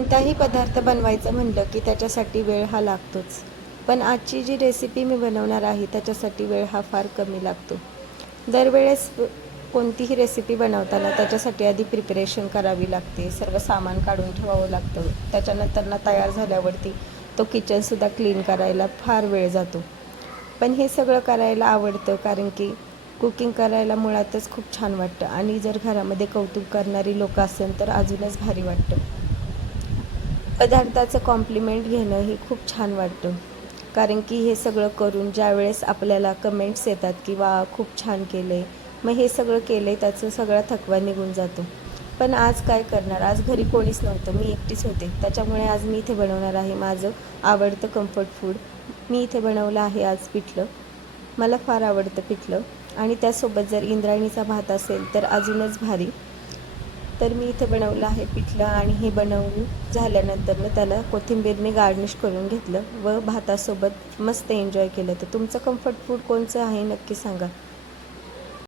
कोणताही पदार्थ बनवायचं म्हटलं की त्याच्यासाठी वेळ हा लागतोच. पण आजची जी रेसिपी मी बनवणार आहे त्याच्यासाठी वेळ हा फार कमी लागतो. दरवेळेस कोणतीही रेसिपी बनवताना त्याच्यासाठी आधी प्रिपरेशन करावी लागते, सर्व सामान काढून ठेवावं लागतं. त्याच्यानंतर तयार झाल्यावरती तो किचनसुद्धा क्लीन करायला फार वेळ जातो. पण हे सगळं करायला आवडतं कारण की कुकिंग करायला मुळातच खूप छान वाटतं आणि जर घरामध्ये कौतुक करणारी लोकं असेल तर अजूनच भारी वाटतं. पदार्थाचं कॉम्प्लिमेंट घेणं हे खूप छान वाटतं कारण की हे सगळं करून ज्यावेळेस आपल्याला कमेंट्स येतात की वा खूप छान केलं आहे, मग हे सगळं केलं आहे त्याचा सगळा थकवा निघून जातो. पण आज काय करणार, आज घरी कोणीच नव्हतं, मी एकटीच होते. त्याच्यामुळे आज मी इथे बनवणार आहे माझं आवडतं कम्फर्ट फूड. मी इथे बनवलं आहे आज पिठलं. मला फार आवडतं पिठलं आणि त्यासोबत जर इंद्रायणीचा भात असेल तर अजूनच भारी. तर मी इथे बनवलं आहे पिठलं आणि हे बनवून झाल्यानंतर त्याला कोथिंबीरने गार्निश करून घेतलं व भातासोबत मस्त एन्जॉय केलं. तर तुमचं कम्फर्ट फूड कोणचं आहे नक्की सांगा.